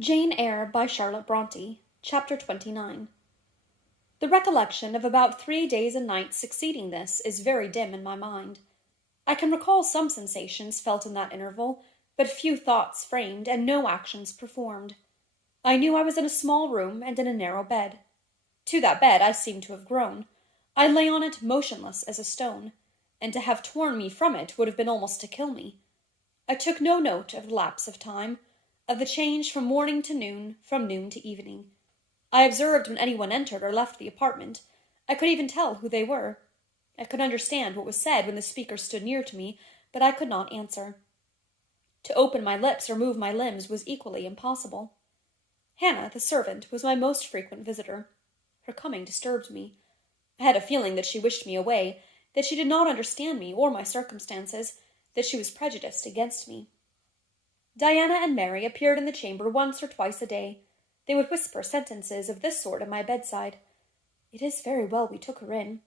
Jane Eyre by Charlotte Bronte, Chapter 29. The recollection of about 3 days and nights succeeding this is very dim in my mind. I can recall some sensations felt in that interval, but few thoughts framed and no actions performed. I knew I was in a small room and in a narrow bed. To that bed I seemed to have grown. I lay on it motionless as a stone, and to have torn me from it would have been almost to kill me. I took no note of the lapse of time, of the change from morning to noon, from noon to evening. I observed when anyone entered or left the apartment. I could even tell who they were. I could understand what was said when the speaker stood near to me, but I could not answer. To open my lips or move my limbs was equally impossible. Hannah, the servant, was my most frequent visitor. Her coming disturbed me. I had a feeling that she wished me away, that she did not understand me or my circumstances, that she was prejudiced against me. Diana and Mary appeared in the chamber once or twice a day. They would whisper sentences of this sort at my bedside. "It is very well we took her in."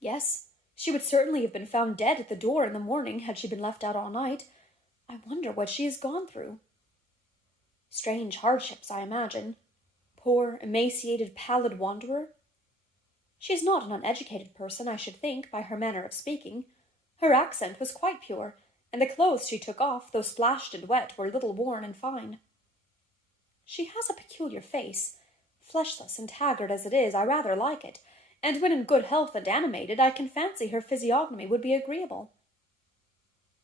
"Yes, she would certainly have been found dead at the door in the morning had she been left out all night. I wonder what she has gone through." "Strange hardships, I imagine. Poor, emaciated, pallid wanderer." "She is not an uneducated person, I should think, by her manner of speaking. Her accent was quite pure, and the clothes she took off, though splashed and wet, were little worn and fine." "She has a peculiar face. Fleshless and haggard as it is, I rather like it, and when in good health and animated, I can fancy her physiognomy would be agreeable."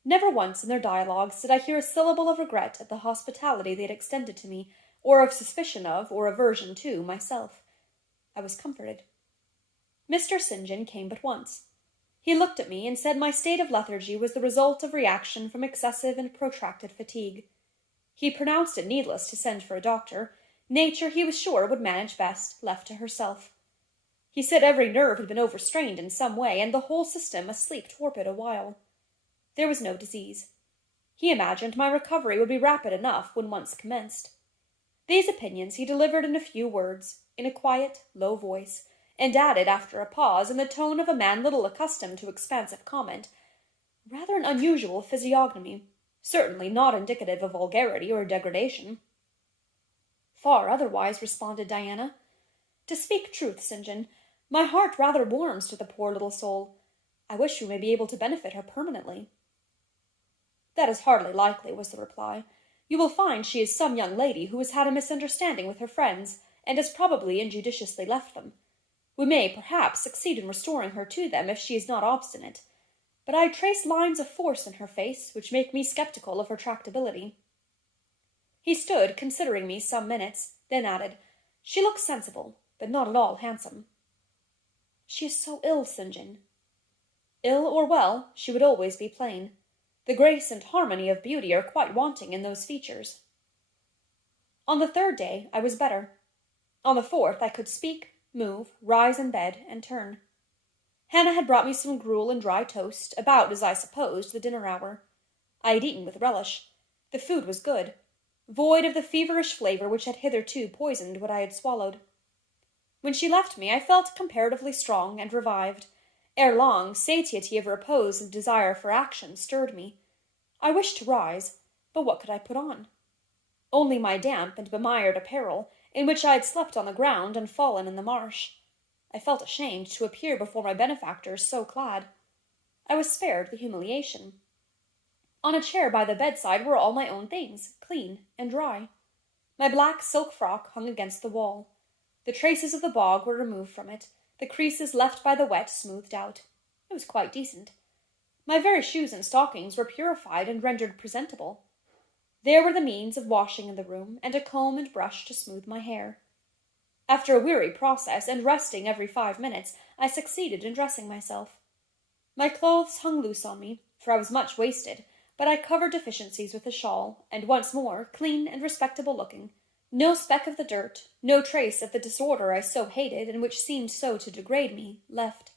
Never once in their dialogues did I hear a syllable of regret at the hospitality they had extended to me, or of suspicion of, or aversion to, myself. I was comforted. Mr. St. John came but once. He looked at me and said my state of lethargy was the result of reaction from excessive and protracted fatigue. He pronounced it needless to send for a doctor. Nature, he was sure, would manage best, left to herself. He said every nerve had been overstrained in some way, and the whole system asleep torpid a while. There was no disease. He imagined my recovery would be rapid enough when once commenced. These opinions he delivered in a few words, in a quiet, low voice, and added, after a pause, in the tone of a man little accustomed to expansive comment, "Rather an unusual physiognomy, certainly not indicative of vulgarity or degradation." "Far otherwise," responded Diana. "To speak truth, St. John, my heart rather warms to the poor little soul. I wish we may be able to benefit her permanently." "That is hardly likely," was the reply. "You will find she is some young lady who has had a misunderstanding with her friends, and has probably injudiciously left them. We may, perhaps, succeed in restoring her to them if she is not obstinate, but I trace lines of force in her face which make me sceptical of her tractability." He stood considering me some minutes, then added, "She looks sensible, but not at all handsome." "She is so ill, St. John." "Ill or well, she would always be plain. The grace and harmony of beauty are quite wanting in those features." On the third day I was better. On the fourth I could speak, move, rise in bed, and turn. Hannah had brought me some gruel and dry toast, about, as I supposed, the dinner hour. I had eaten with relish. The food was good, void of the feverish flavour which had hitherto poisoned what I had swallowed. When she left me, I felt comparatively strong and revived. Ere long, satiety of repose and desire for action stirred me. I wished to rise, but what could I put on? Only my damp and bemired apparel, in which I had slept on the ground and fallen in the marsh. I felt ashamed to appear before my benefactors so clad. I was spared the humiliation. On a chair by the bedside were all my own things, clean and dry. My black silk frock hung against the wall. The traces of the bog were removed from it, the creases left by the wet smoothed out. It was quite decent. My very shoes and stockings were purified and rendered presentable. There were the means of washing in the room, and a comb and brush to smooth my hair. After a weary process, and resting every 5 minutes, I succeeded in dressing myself. My clothes hung loose on me, for I was much wasted, but I covered deficiencies with a shawl, and once more, clean and respectable looking, no speck of the dirt, no trace of the disorder I so hated, and which seemed so to degrade me, left.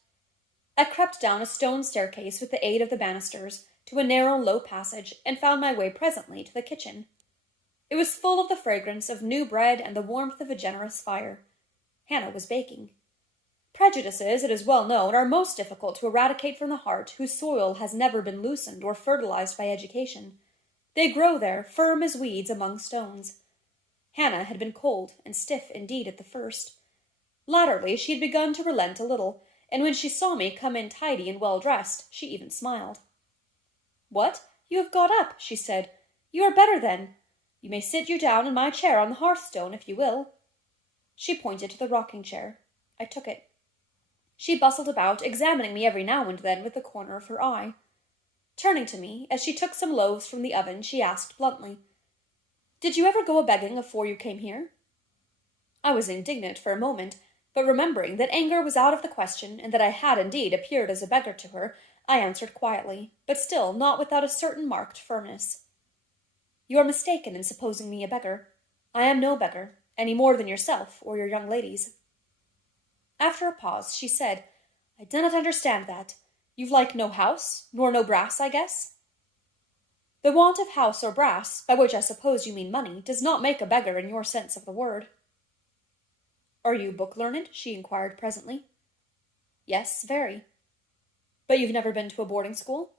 I crept down a stone staircase with the aid of the banisters, to a narrow, low passage, and found my way presently to the kitchen. It was full of the fragrance of new bread and the warmth of a generous fire. Hannah was baking. Prejudices, it is well known, are most difficult to eradicate from the heart whose soil has never been loosened or fertilized by education. They grow there, firm as weeds among stones. Hannah had been cold and stiff indeed at the first. Latterly she had begun to relent a little, and when she saw me come in tidy and well dressed, she even smiled. "What, you have got up," she said. "You are better then. You may sit you down in my chair on the hearthstone, if you will." She pointed to the rocking-chair. I took it. She bustled about, examining me every now and then with the corner of her eye. Turning to me, as she took some loaves from the oven, she asked bluntly, "Did you ever go a-begging afore you came here?" I was indignant for a moment, but remembering that anger was out of the question, and that I had indeed appeared as a beggar to her, I answered quietly, but still not without a certain marked firmness. "You are mistaken in supposing me a beggar. I am no beggar, any more than yourself or your young ladies." After a pause, she said, "I do not understand that. You've like no house, nor no brass, I guess?" "The want of house or brass, by which I suppose you mean money, does not make a beggar in your sense of the word." "Are you book-learned?" she inquired presently. "Yes, very." "But you've never been to a boarding school?"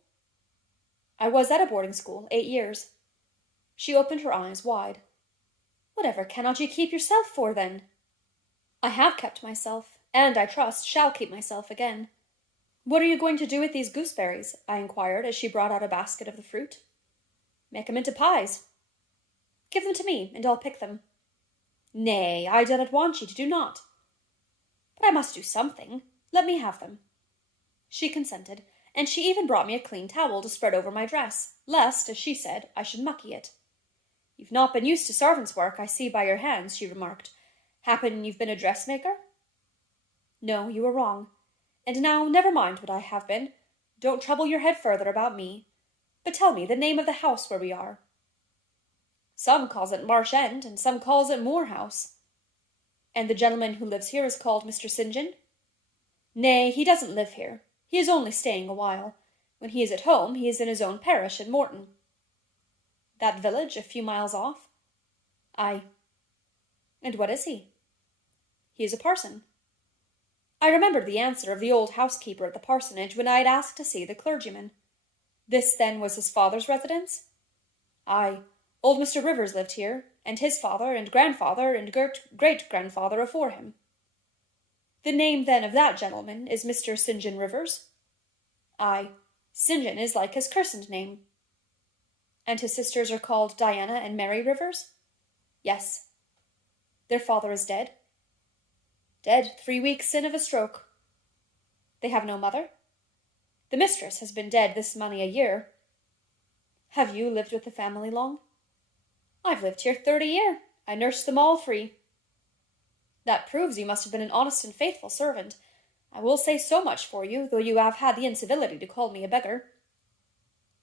"I was at a boarding school 8 years." She opened her eyes wide. "Whatever cannot you keep yourself for, then?" "I have kept myself, and, I trust, shall keep myself again." "What are you going to do with these gooseberries?" I inquired, as she brought out a basket of the fruit. "Make 'em into pies." "Give them to me, and I'll pick them." "Nay, I do not want you to do naught." "But I must do something. Let me have them." She consented, and she even brought me a clean towel to spread over my dress, lest, as she said, I should mucky it. "You've not been used to servant's work, I see by your hands," she remarked. "Happen you've been a dressmaker?" "No, you are wrong. And now never mind what I have been. Don't trouble your head further about me. But tell me the name of the house where we are." "Some calls it Marsh End, and some calls it Moor House." "And the gentleman who lives here is called Mr. St. John?" "Nay, he doesn't live here. He is only staying a while. When he is at home, he is in his own parish at Morton." "That village a few miles off?" "Aye." "And what is he?" "He is a parson." I remembered the answer of the old housekeeper at the parsonage when I had asked to see the clergyman. This, then, was his father's residence? Aye, old Mr. Rivers lived here, and his father and grandfather and great-grandfather afore him. The name, then, of that gentleman is Mr. St. John Rivers? Aye, St. John is like his christened name. And his sisters are called Diana and Mary Rivers? Yes. Their father is dead? Dead 3 weeks sin of a stroke. They have no mother? The mistress has been dead this many a year. Have you lived with the family long? I've lived here 30 year. I nursed them all 3. That proves you must have been an honest and faithful servant. I will say so much for you, though you have had the incivility to call me a beggar.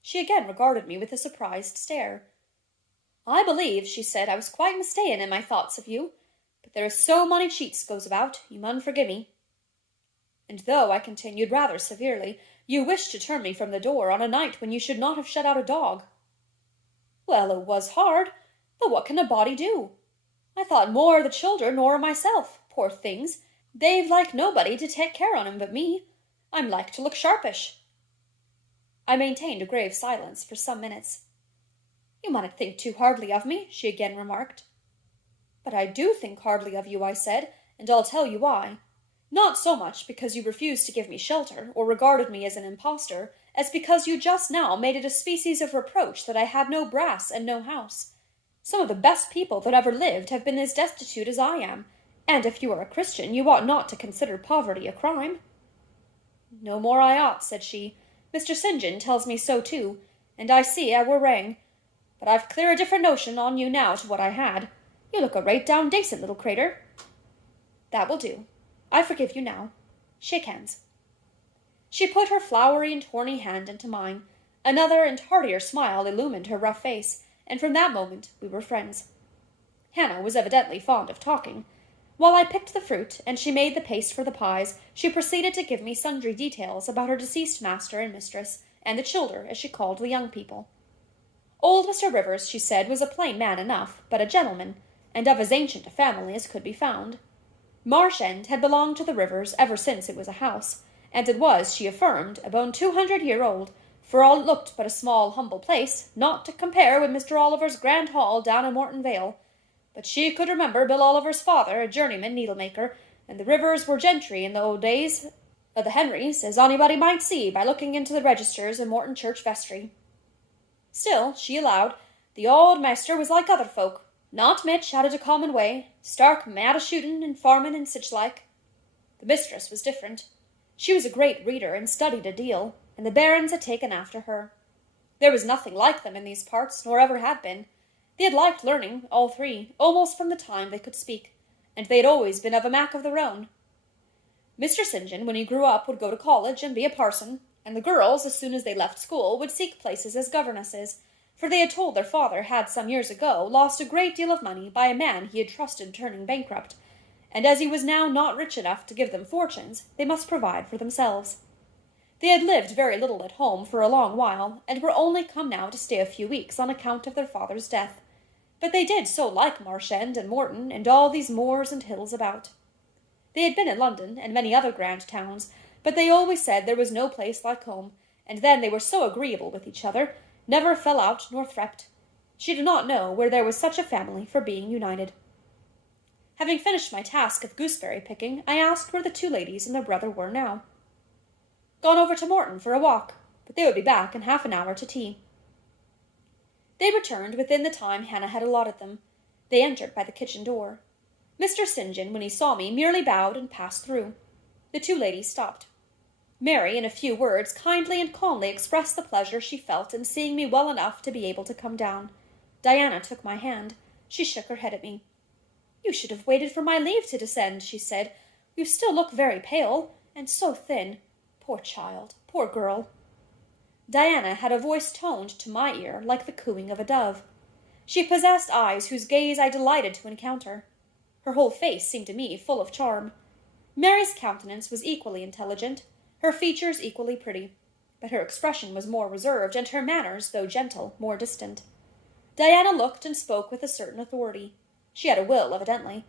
She again regarded me with a surprised stare. I believe, she said, I was quite mistaken in my thoughts of you, but there is so many cheats goes about, you mun forgive me. And though, I continued rather severely, you wished to turn me from the door on a night when you should not have shut out a dog. Well, it was hard, but what can a body do? I thought more of the children nor of myself, poor things. They've like nobody to take care on 'em but me. I'm like to look sharpish. I maintained a grave silence for some minutes. You might think too hardly of me, she again remarked. But I do think hardly of you, I said, and I'll tell you why. Not so much because you refused to give me shelter, or regarded me as an impostor, as because you just now made it a species of reproach that I had no brass and no house. Some of the best people that ever lived have been as destitute as I am, and if you are a Christian, you ought not to consider poverty a crime. No more I ought, said she. Mr. St. John tells me so too, and I see I were wrang. But I've clear a different notion on you now to what I had. You look a right down dacent little crater. That will do. I forgive you now. Shake hands. She put her flowery and horny hand into mine. Another and heartier smile illumined her rough face, and from that moment we were friends. Hannah was evidently fond of talking. While I picked the fruit, and she made the paste for the pies, she proceeded to give me sundry details about her deceased master and mistress, and the childer, as she called the young people. Old Mr. Rivers, she said, was a plain man enough, but a gentleman, and of as ancient a family as could be found. Marsh End had belonged to the Rivers ever since it was a house, and it was, she affirmed, about 200 year old, for all it looked but a small humble place, not to compare with Mr. Oliver's grand hall down in Morton Vale. But she could remember Bill Oliver's father, a journeyman needlemaker, and the Rivers were gentry in the old days of the Henrys, as anybody might see by looking into the registers in Morton Church vestry. Still, she allowed, the old master was like other folk, not much out of the common way, stark mad o' shooting and farming and sich like. The mistress was different. She was a great reader and studied a deal, and the barons had taken after her. There was nothing like them in these parts, nor ever had been. They had liked learning, all three, almost from the time they could speak, and they had always been of a mak of their own. Mr. St. John, when he grew up, would go to college and be a parson, and the girls, as soon as they left school, would seek places as governesses, for they had told their father had some years ago lost a great deal of money by a man he had trusted turning bankrupt, and as he was now not rich enough to give them fortunes, they must provide for themselves. They had lived very little at home for a long while, and were only come now to stay a few weeks on account of their father's death, but they did so like Marsh End and Morton and all these moors and hills about. They had been in London and many other grand towns, but they always said there was no place like home, and then they were so agreeable with each other, never fell out nor thrept. She did not know where there was such a family for being united. Having finished my task of gooseberry picking, I asked where the two ladies and their brother were now. Gone over to Morton for a walk, but they would be back in half an hour to tea. They returned within the time Hannah had allotted them. They entered by the kitchen door. Mr. St. John, when he saw me, merely bowed and passed through. The two ladies stopped. Mary, in a few words, kindly and calmly expressed the pleasure she felt in seeing me well enough to be able to come down. Diana took my hand. She shook her head at me. "You should have waited for my leave to descend," she said. "You still look very pale, and so thin. Poor child, poor girl." Diana had a voice toned to my ear like the cooing of a dove. She possessed eyes whose gaze I delighted to encounter. Her whole face seemed to me full of charm. Mary's countenance was equally intelligent, her features equally pretty, but her expression was more reserved, and her manners, though gentle, more distant. Diana looked and spoke with a certain authority. She had a will, evidently.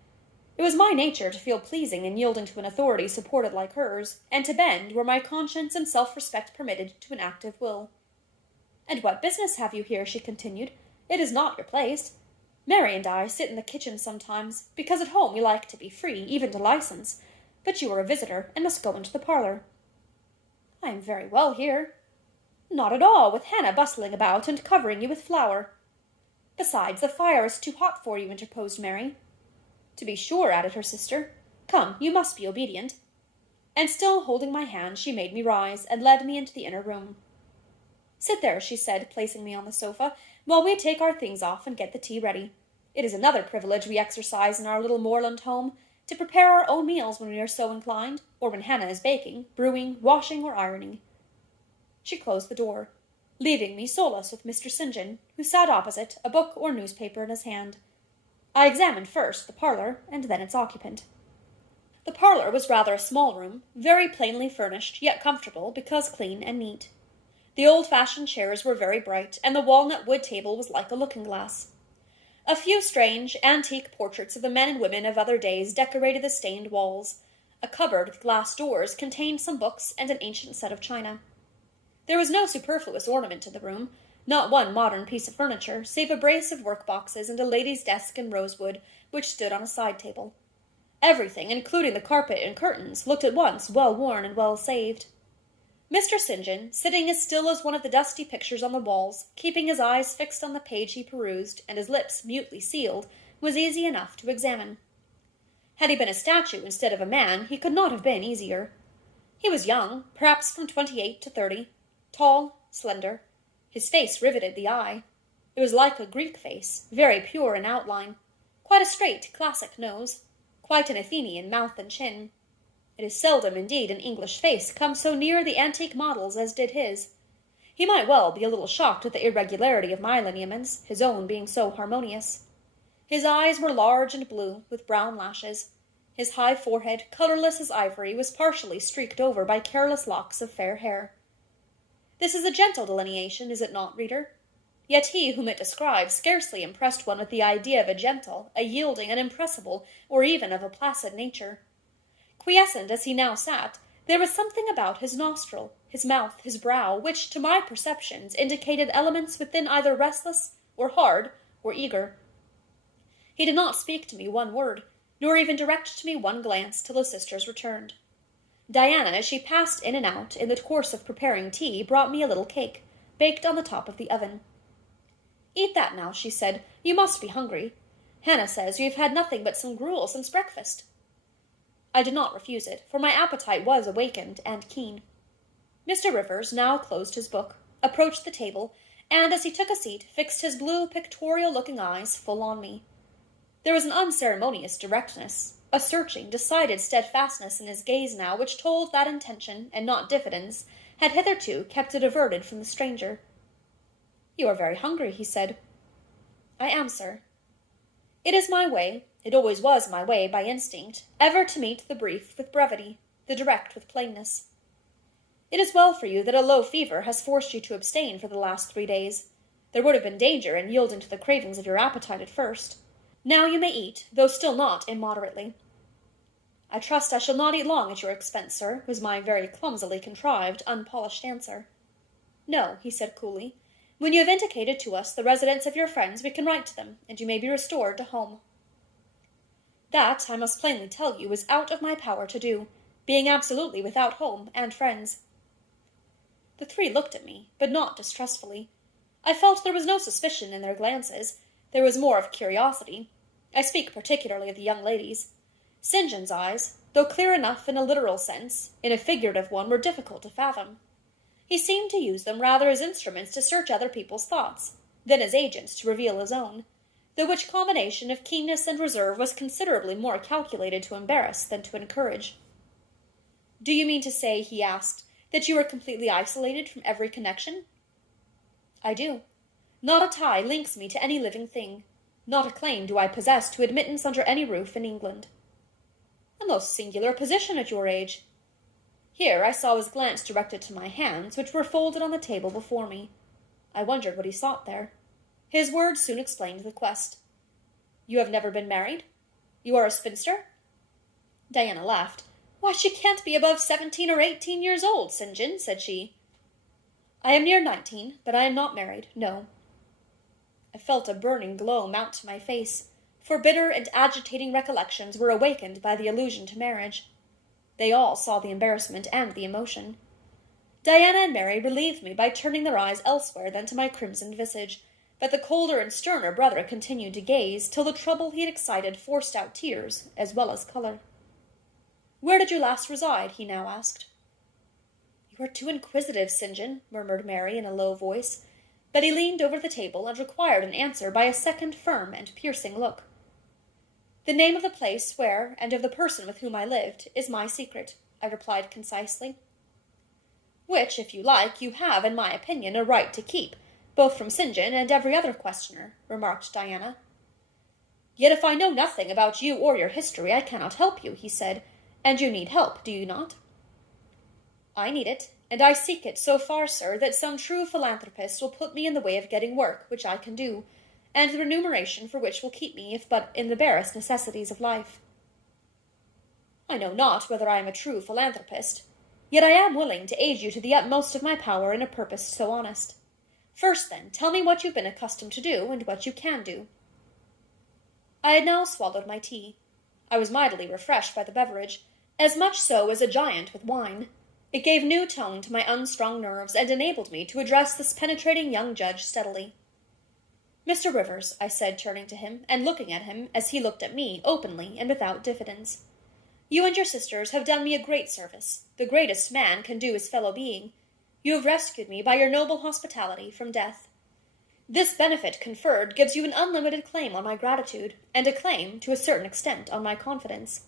It was my nature to feel pleasing in yielding to an authority supported like hers, and to bend, where my conscience and self-respect permitted, to an active will. "And what business have you here?" she continued. "It is not your place. Mary and I sit in the kitchen sometimes, because at home we like to be free, even to license, but you are a visitor, and must go into the parlour." "I am very well here." "Not at all, with Hannah bustling about and covering you with flour." "Besides, the fire is too hot for you," interposed Mary. "To be sure," added her sister. "Come, you must be obedient." And still holding my hand, she made me rise, and led me into the inner room. "Sit there," she said, placing me on the sofa, "while we take our things off and get the tea ready. It is another privilege we exercise in our little moorland home, to prepare our own meals when we are so inclined, or when Hannah is baking, brewing, washing, or ironing." She closed the door, leaving me solus with Mr. St. John, who sat opposite, a book or newspaper in his hand. I examined first the parlour, and then its occupant. The parlour was rather a small room, very plainly furnished, yet comfortable, because clean and neat. The old-fashioned chairs were very bright, and the walnut wood table was like a looking-glass. A few strange, antique portraits of the men and women of other days decorated the stained walls. A cupboard with glass doors contained some books and an ancient set of china. There was no superfluous ornament in the room, not one modern piece of furniture, save a brace of work-boxes and a lady's desk in rosewood, which stood on a side-table. Everything, including the carpet and curtains, looked at once well-worn and well-saved. Mr. St. John, sitting as still as one of the dusty pictures on the walls, keeping his eyes fixed on the page he perused, and his lips mutely sealed, was easy enough to examine. Had he been a statue instead of a man, he could not have been easier. He was young, perhaps from 28 to 30, tall, slender. His face riveted the eye. It was like a Greek face, very pure in outline, quite a straight, classic nose, quite an Athenian mouth and chin. It is seldom, indeed, an English face comes so near the antique models as did his. He might well be a little shocked at the irregularity of my lineaments, his own being so harmonious. His eyes were large and blue, with brown lashes. His high forehead, colourless as ivory, was partially streaked over by careless locks of fair hair. This is a gentle delineation, is it not, reader? Yet he whom it describes scarcely impressed one with the idea of a gentle, a yielding, an impressible, or even of a placid nature. Quiescent as he now sat, there was something about his nostril, his mouth, his brow, which, to my perceptions, indicated elements within either restless, or hard, or eager. He did not speak to me one word, nor even direct to me one glance till the sisters returned. Diana, as she passed in and out in the course of preparing tea, brought me a little cake, baked on the top of the oven. "Eat that now," she said. "You must be hungry. Hannah says you have had nothing but some gruel since breakfast." I did not refuse it, for my appetite was awakened and keen. Mr. Rivers now closed his book, approached the table, and, as he took a seat, fixed his blue, pictorial-looking eyes full on me. There was an unceremonious directness, a searching, decided steadfastness in his gaze now, which told that intention, and not diffidence, had hitherto kept it averted from the stranger. "You are very hungry," he said. "I am, sir." "It is my way, it always was my way by instinct, ever to meet the brief with brevity, the direct with plainness. It is well for you that a low fever has forced you to abstain for the last 3 days. There would have been danger in yielding to the cravings of your appetite at first. Now you may eat, though still not immoderately." "I trust I shall not eat long at your expense, sir," was my very clumsily contrived, unpolished answer. "No," he said coolly. "When you have indicated to us the residence of your friends, we can write to them, and you may be restored to home." That, I must plainly tell you, was out of my power to do, being absolutely without home and friends. The 3 looked at me, but not distrustfully. I felt there was no suspicion in their glances. There was more of curiosity. I speak particularly of the young ladies. St. John's eyes, though clear enough in a literal sense, in a figurative one were difficult to fathom. He seemed to use them rather as instruments to search other people's thoughts, than as agents to reveal his own, the which combination of keenness and reserve was considerably more calculated to embarrass than to encourage. "Do you mean to say," he asked, "that you are completely isolated from every connection?" "I do. Not a tie links me to any living thing. Not a claim do I possess to admittance under any roof in England." "A most singular position at your age." Here I saw his glance directed to my hands, which were folded on the table before me. I wondered what he sought there. His words soon explained the quest. "You have never been married? You are a spinster?" Diana laughed. "Why, she can't be above 17 or 18 years old, St. John," said she. "I am near 19, but I am not married, no." I felt a burning glow mount to my face, for bitter and agitating recollections were awakened by the allusion to marriage. They all saw the embarrassment and the emotion. Diana and Mary relieved me by turning their eyes elsewhere than to my crimsoned visage, but the colder and sterner brother continued to gaze till the trouble he had excited forced out tears as well as colour. "Where did you last reside?" he now asked. "You are too inquisitive, St. John," murmured Mary in a low voice, but he leaned over the table and required an answer by a second firm and piercing look. "The name of the place where, and of the person with whom I lived, is my secret," I replied concisely. "Which, if you like, you have, in my opinion, a right to keep, both from St. John and every other questioner," remarked Diana. "Yet if I know nothing about you or your history, I cannot help you," he said, "and you need help, do you not?" "I need it, and I seek it so far, sir, that some true philanthropist will put me in the way of getting work which I can do, and the remuneration for which will keep me, if but in the barest necessities of life. I know not whether I am a true philanthropist, yet I am willing to aid you to the utmost of my power in a purpose so honest. First, then, tell me what you've been accustomed to do, and what you can do." I had now swallowed my tea. I was mightily refreshed by the beverage, as much so as a giant with wine. It gave new tone to my unstrung nerves, and enabled me to address this penetrating young judge steadily. "Mr. Rivers," I said, turning to him, and looking at him, as he looked at me, openly and without diffidence, "you and your sisters have done me a great service, the greatest man can do his fellow being. You have rescued me by your noble hospitality from death. This benefit conferred gives you an unlimited claim on my gratitude, and a claim, to a certain extent, on my confidence.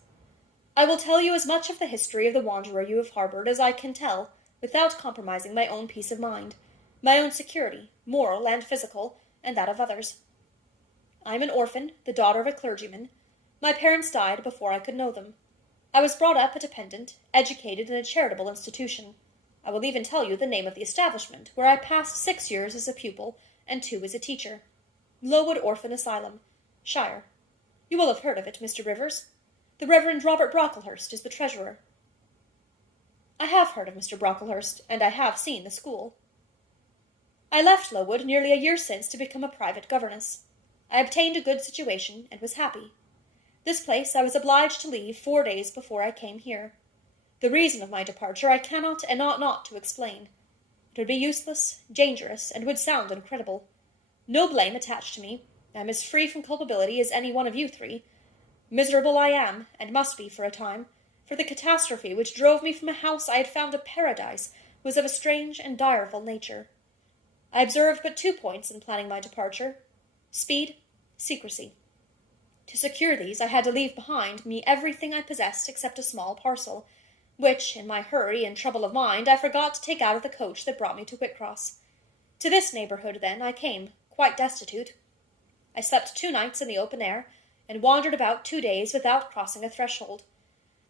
I will tell you as much of the history of the wanderer you have harbored as I can tell, without compromising my own peace of mind, my own security, moral and physical, and that of others. I am an orphan, the daughter of a clergyman. My parents died before I could know them. I was brought up a dependent, educated in a charitable institution. I will even tell you the name of the establishment, where I passed 6 years as a pupil, and 2 as a teacher. Lowood Orphan Asylum, Shire. You will have heard of it, Mr. Rivers. The Reverend Robert Brocklehurst is the treasurer." "I have heard of Mr. Brocklehurst, and I have seen the school." "I left Lowood nearly a year since to become a private governess. I obtained a good situation, and was happy. This place I was obliged to leave 4 days before I came here. The reason of my departure I cannot and ought not to explain. It would be useless, dangerous, and would sound incredible. No blame attached to me. I am as free from culpability as any one of you three. Miserable I am, and must be for a time, for the catastrophe which drove me from a house I had found a paradise was of a strange and direful nature. I observed but 2 points in planning my departure: speed, secrecy. To secure these, I had to leave behind me everything I possessed except a small parcel, which, in my hurry and trouble of mind, I forgot to take out of the coach that brought me to Whitcross. To this neighbourhood, then, I came, quite destitute. I slept 2 nights in the open air, and wandered about 2 days without crossing a threshold.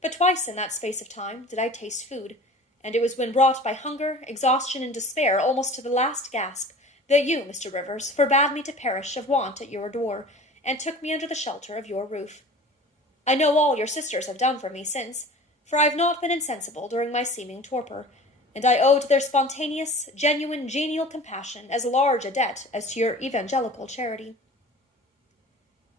But twice in that space of time did I taste food, and it was when brought by hunger, exhaustion, and despair almost to the last gasp, that you, Mr. Rivers, forbade me to perish of want at your door, and took me under the shelter of your roof. I know all your sisters have done for me since, for I have not been insensible during my seeming torpor, and I owe to their spontaneous, genuine, genial compassion as large a debt as to your evangelical charity.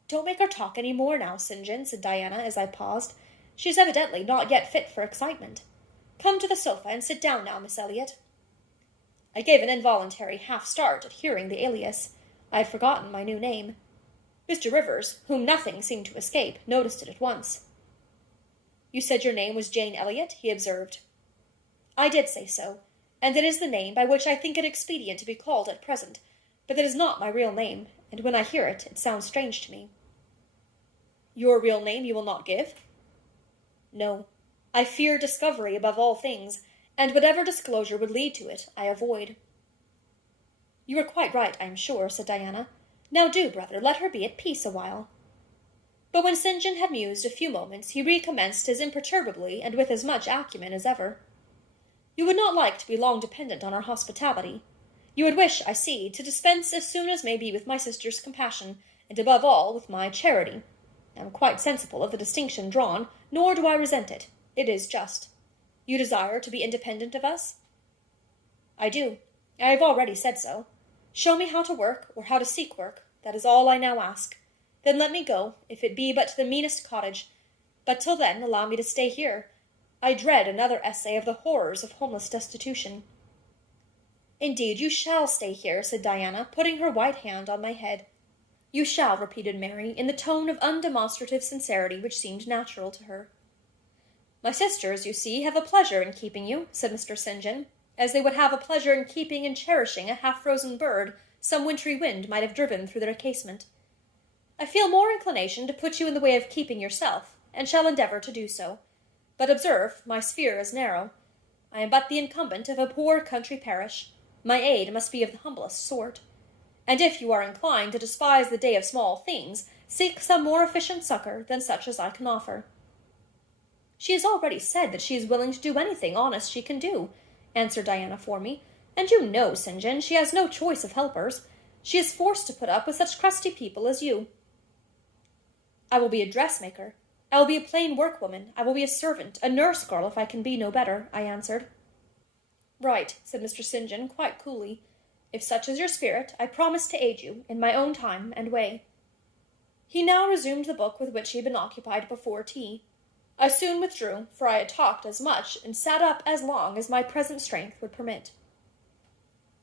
"Don't make her talk any more now, St. John," said Diana, as I paused. "She is evidently not yet fit for excitement. Come to the sofa and sit down now, Miss Elliot." I gave an involuntary half-start at hearing the alias. I had forgotten my new name. Mr. Rivers, whom nothing seemed to escape, noticed it at once. "You said your name was Jane Elliot?" he observed. "I did say so, and it is the name by which I think it expedient to be called at present, but it is not my real name, and when I hear it, it sounds strange to me." "Your real name you will not give?" "No. I fear discovery above all things, and whatever disclosure would lead to it, I avoid." "You are quite right, I am sure," said Diana. "Now do, brother, let her be at peace awhile." But when St. John had mused a few moments, he recommenced as imperturbably and with as much acumen as ever. "You would not like to be long dependent on our hospitality. You would wish, I see, to dispense as soon as may be with my sister's compassion, and above all with my charity. I am quite sensible of the distinction drawn, nor do I resent it. It is just. You desire to be independent of us?" "I do. I have already said so. Show me how to work, or how to seek work. That is all I now ask. Then let me go, if it be but to the meanest cottage. But till then allow me to stay here. I dread another essay of the horrors of homeless destitution." "Indeed, you shall stay here," said Diana, putting her white hand on my head. "You shall," repeated Mary, in the tone of undemonstrative sincerity which seemed natural to her. "My sisters, you see, have a pleasure in keeping you," said Mr. St. John, "as they would have a pleasure in keeping and cherishing a half-frozen bird some wintry wind might have driven through their casement. I feel more inclination to put you in the way of keeping yourself, and shall endeavour to do so. But observe, my sphere is narrow. I am but the incumbent of a poor country parish. My aid must be of the humblest sort. And if you are inclined to despise the day of small things, seek some more efficient succour than such as I can offer." "She has already said that she is willing to do anything honest she can do," answered Diana for me, "and you know, St. John, she has no choice of helpers. She is forced to put up with such crusty people as you." "I will be a dressmaker. I will be a plain workwoman. I will be a servant, a nurse-girl, if I can be no better," I answered. "Right," said Mr. St. John, quite coolly. "If such is your spirit, I promise to aid you, in my own time and way." He now resumed the book with which he had been occupied before tea. I soon withdrew, for I had talked as much and sat up as long as my present strength would permit.